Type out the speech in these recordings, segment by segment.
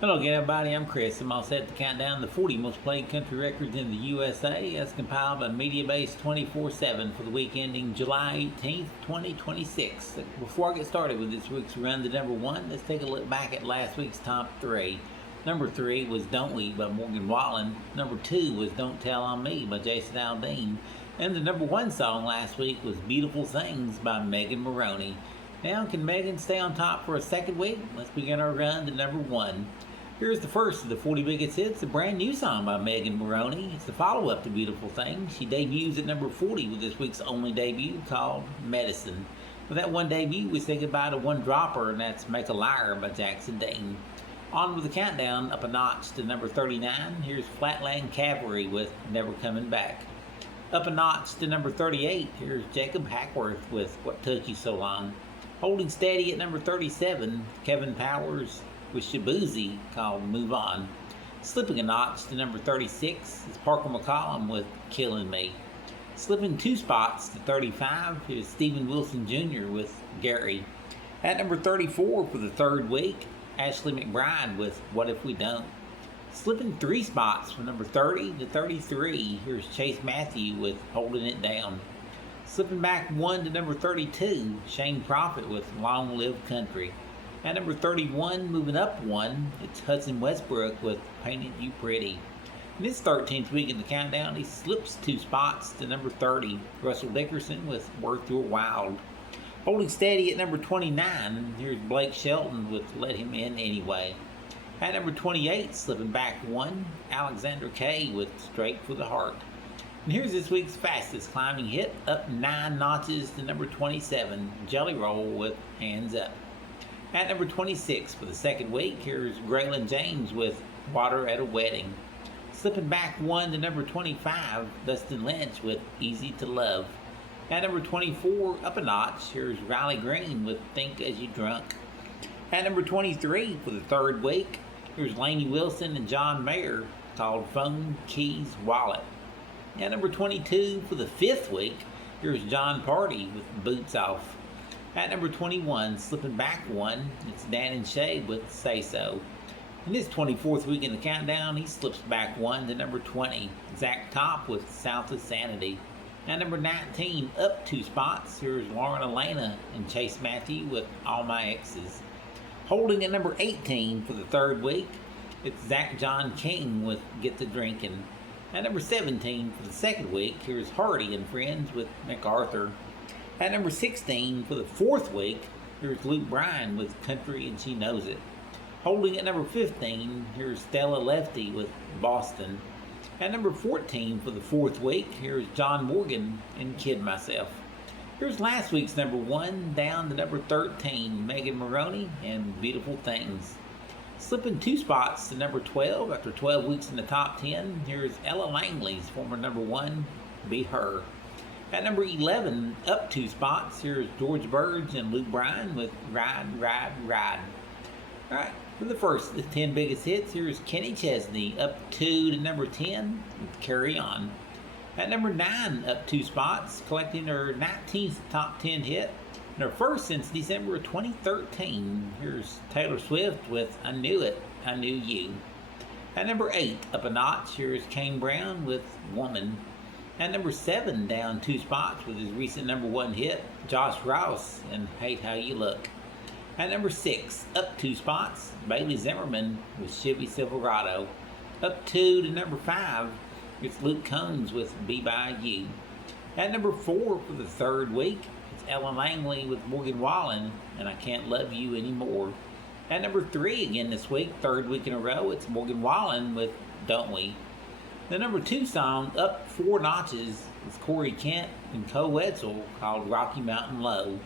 Hello again, everybody. I'm Chris. I'm all set to count down the 40 most played country records in the USA as compiled by MediaBase 24/7 for the week ending July 18th, 2026. Before I get started with this week's run to number one, let's take a look back at last week's top three. Number three was Don't We by Morgan Wallen. Number two was Don't Tell on Me by Jason Aldean. And the number one song last week was Beautiful Things by Megan Moroney. Now, can Megan stay on top for a second week? Let's begin our run to number one. Here's the first of the 40 biggest hits, a brand new song by Megan Moroney. It's the follow-up to Beautiful Things. She debuts at number 40 with this week's only debut called Medicine. With that one debut, we say goodbye to one dropper, and that's Make a Liar by Jackson Dayton. On with the countdown, up a notch to number 39. Here's Flatland Cavalry with Never Coming Back. Up a notch to number 38. Here's Jacob Hackworth with What Took You So Long. Holding steady at number 37, Kevin Powers with Shabuzi called Move On. Slipping a notch to number 36 is Parker McCollum with Killing Me. Slipping two spots to 35 is Stephen Wilson Jr. with Gary. At number 34 for the third week, Ashley McBride with What If We Don't. Slipping three spots from number 30 to 33, here's Chase Matthew with Holding It Down. Slipping back one to number 32, Shane Prophet with Long Live Country. At number 31, moving up one, it's Hudson Westbrook with Painted You Pretty. In his 13th week in the countdown, he slips two spots to number 30, Russell Dickerson with Worth Your Wild. Holding steady at number 29, here's Blake Shelton with Let Him In Anyway. At number 28, slipping back one, Alexander Kay with Straight for the Heart. And here's this week's fastest climbing hit, up 9 notches to number 27, Jelly Roll with Hands Up. At number 26 for the second week, here's Graylin James with Water at a Wedding. Slipping back one to number 25, Dustin Lynch with Easy to Love. At number 24, up a notch, here's Riley Green with Think As You Drunk. At number 23 for the third week, here's Lainey Wilson and John Mayer called Phone, Keys, Wallet. At number 22 for the fifth week, here's John Party with Boots Off. At number 21, slipping back one, it's Dan and Shay with Say So. In his 24th week in the countdown, he slips back one to number 20, Zach Top with South of Sanity. At number 19, up two spots, here's Lauren Elena and Chase Matthew with All My Exes. Holding at number 18 for the third week, it's Zach John King with Get to Drinking. At number 17 for the second week, here's Hardy and Friends with MacArthur. At number 16 for the fourth week, here's Luke Bryan with Country and She Knows It. Holding at number 15, here's Stella Lefty with Boston. At number 14 for the fourth week, here's John Morgan and Kid Myself. Here's last week's number one, down to number 13, Megan Moroney and Beautiful Things. Slipping two spots to number 12 after 12 weeks in the top 10, here's Ella Langley's former number one, Be Her. At number 11, up two spots, here's George Burge and Luke Bryan with Ride, Ride, Ride. Alright, for the first of the 10 biggest hits, here's Kenny Chesney, up two to number 10, with Carry On. At number 9, up two spots, collecting her 19th top 10 hit, and her first since December of 2013. Here's Taylor Swift with I Knew It, I Knew You. At number 8, up a notch, here's Kane Brown with Woman. At number 7, down two spots with his recent number one hit, Josh Rouse and Hate How You Look. At number 6, up two spots, Bailey Zimmerman with Chevy Silverado. Up two to number 5, it's Luke Combs with Be By You. At number 4 for the third week, it's Ellen Langley with Morgan Wallen and I Can't Love You Anymore. At number 3 again this week, third week in a row, it's Morgan Wallen with Don't We. The number 2 song, up 4 notches, is Corey Kent and Co Wetzel called Rocky Mountain Low.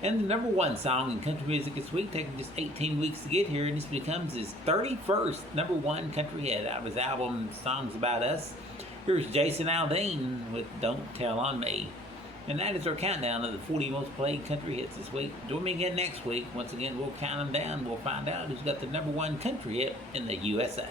And the number 1 song in country music this week, taking just 18 weeks to get here, and this becomes his 31st number 1 country hit out of his album Songs About Us. Here's Jason Aldean with Don't Tell on Me. And that is our countdown of the 40 most played country hits this week. Join me again next week. Once again, we'll count them down. We'll find out who's got the number 1 country hit in the USA.